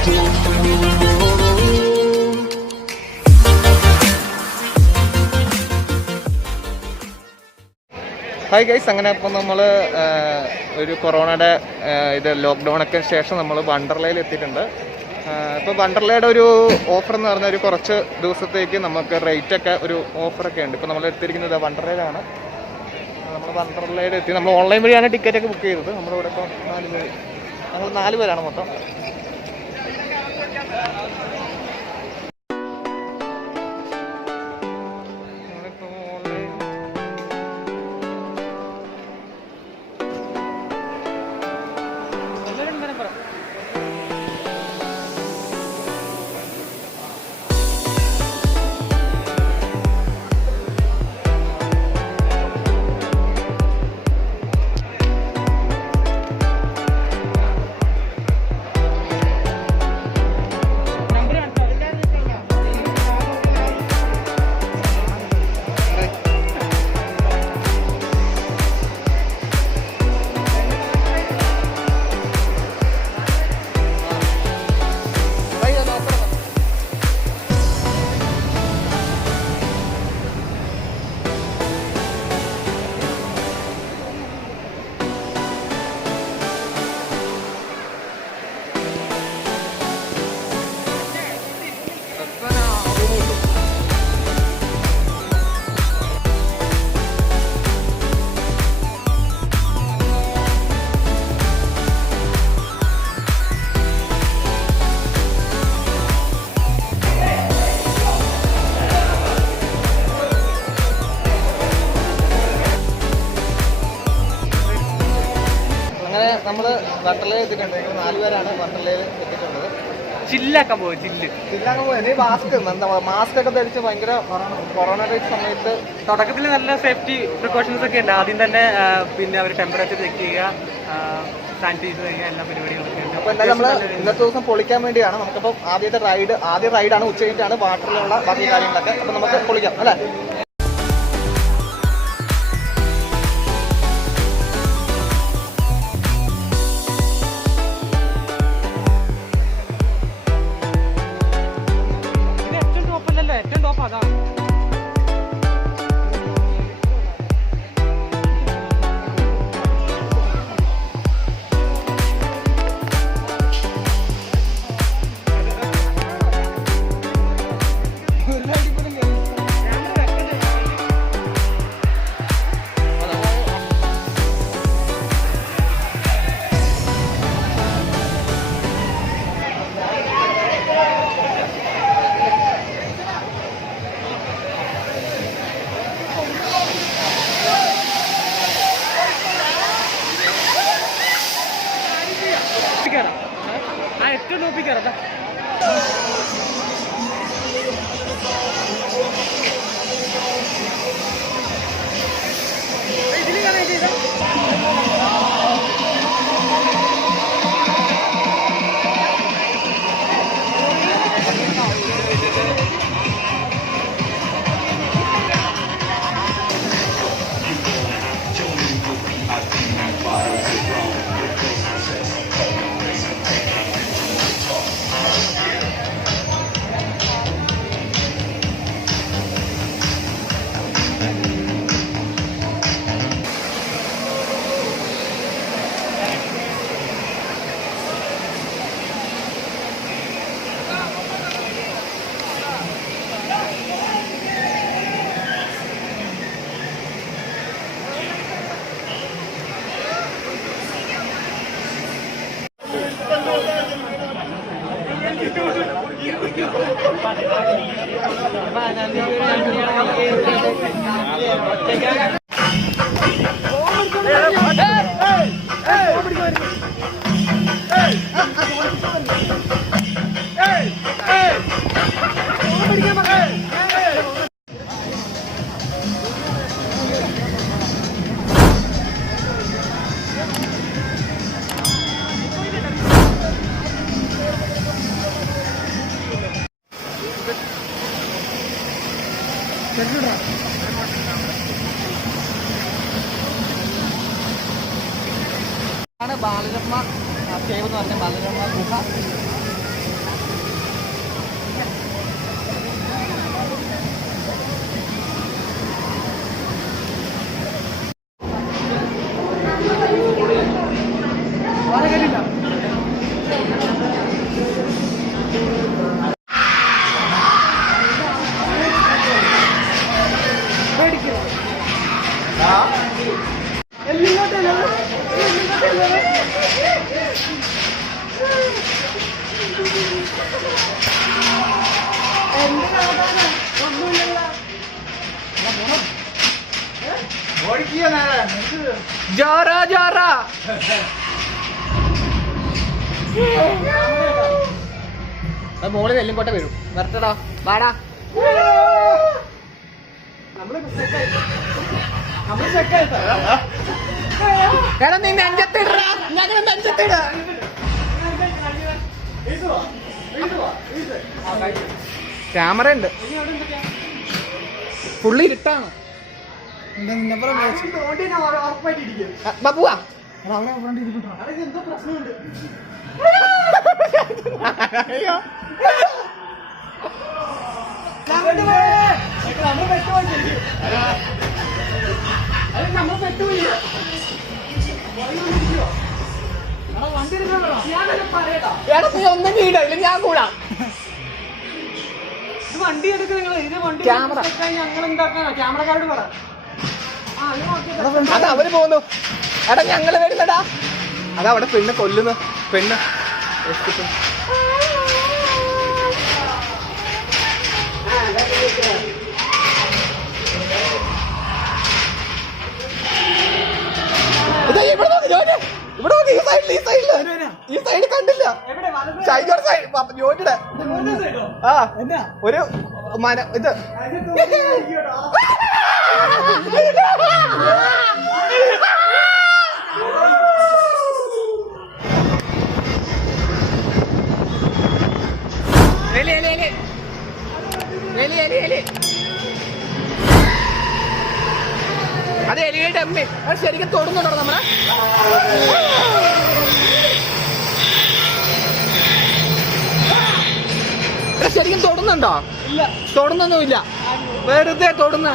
Hi guys, അങ്ങനെ ഇപ്പം നമ്മൾ ഒരു കൊറോണയുടെ ലോക്ക്ഡൗണൊക്കെ ശേഷം നമ്മൾ വണ്ടർലയിൽ എത്തിയിട്ടുണ്ട്. ഇപ്പോൾ വണ്ടർലയുടെ ഒരു ഓഫർ എന്ന് പറഞ്ഞാൽ ഒരു കുറച്ച് ദിവസത്തേക്ക് നമുക്ക് റേറ്റൊക്കെ ഒരു ഓഫറൊക്കെ ഉണ്ട്. ഇപ്പോൾ നമ്മൾ എടുത്തിരിക്കുന്നത് വണ്ടർലയിലാണ്. നമ്മൾ വണ്ടർലയിൽ എത്തി. നമ്മൾ ഓൺലൈൻ വഴിയാണ് ടിക്കറ്റൊക്കെ ബുക്ക് ചെയ്തത്. നമ്മളിവിടെ ഇപ്പോൾ 4 പേര്, ഞങ്ങൾ 4 പേരാണ് മൊത്തം. നമ്മൾ വണ്ടർലയിൽ എത്തിയിട്ടുണ്ട്. 4 പേരാണ് വണ്ടർലയിൽ എത്തിയിട്ടുള്ളത്. ചില്ലാക്കാൻ പോയി. മാസ്ക് ഒക്കെ ധരിച്ച് ഭയങ്കര കൊറോണയുടെ സമയത്ത് തുടക്കത്തിൽ നല്ല സേഫ്റ്റി പ്രിക്കോഷൻസ് ഒക്കെ ഉണ്ട്. ആദ്യം തന്നെ പിന്നെ അവർ ടെമ്പറേച്ചർ ചെക്ക് ചെയ്യുക, സാനിറ്റൈസ് ചെയ്യുക, എല്ലാ പരിപാടികളൊക്കെ ഉണ്ട്. അപ്പോൾ എന്തായാലും നമ്മൾ ഇന്നത്തെ ദിവസം പൊളിക്കാൻ വേണ്ടിയാണ്. നമുക്കപ്പോൾ ആദ്യ റൈഡാണ്. ഉച്ച കഴിഞ്ഞിട്ടാണ് വാട്ടറിലുള്ള ബാക്കി കാര്യങ്ങളൊക്കെ. അപ്പോൾ നമുക്ക് പൊളിക്കാം അല്ലേ? ഏറ്റവും ടോപ്പ് അതാണ്. ഏറ്റവും ടോപ്പിക്കാറ ഇതിൽ കാണാൻ ബാലരമ്മ കേവ് എന്ന് പറഞ്ഞ ബാലരമ്മ ഗുഹ. ജോറാ ജോറാ മോളിൽ നെല്ലിക്കോട്ടെ വരും വരട്ടടാ വാടാ. എടാ നീ നെഞ്ചത്തിടാ, ഞങ്ങൾ നെഞ്ചത്തിട. ക്യാമറ ഉണ്ട്, ഫുള്ള് ഇരുട്ടാണ്. ബാബുവാ നീ ഒന്നും ചെയ്യില്ല, ഞാൻ കൂടാം. വണ്ടി എടുക്കുക ക്യാമറ ഞങ്ങൾ എന്താക്കാനാ? ക്യാമറക്കാരോട് പറ. അത് അവര് പോകുന്നു. എടാ ഞങ്ങള് വരുന്നടാ. അതവിടെ പെണ്ണ് കൊല്ലുന്നു, പെണ്ണ്. ഇവിടെ നോക്കി, ഈ സൈഡ് കണ്ടില്ല. ജോലിയുടെ ആ ഒരു മന ഇത് അത് എലിയുടെ അമ്മ ശരിക്കും തൊടുന്നുണ്ടോ നമ്മളെ? ശരിക്കും തൊടുന്നുണ്ടോ? ഇല്ല, തൊടുന്നൊന്നുമില്ല, വെറുതെ തൊടുന്ന.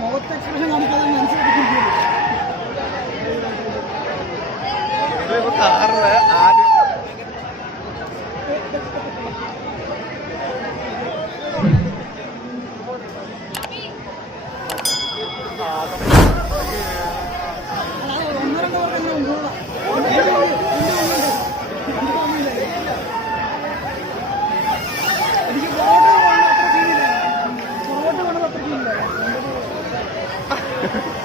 മുഖത്ത് എക്സ്പ്രഷൻ കാണിക്കാതെ മനസ്സിലാക്കി കാറില് ആദ്യം എനിക്ക്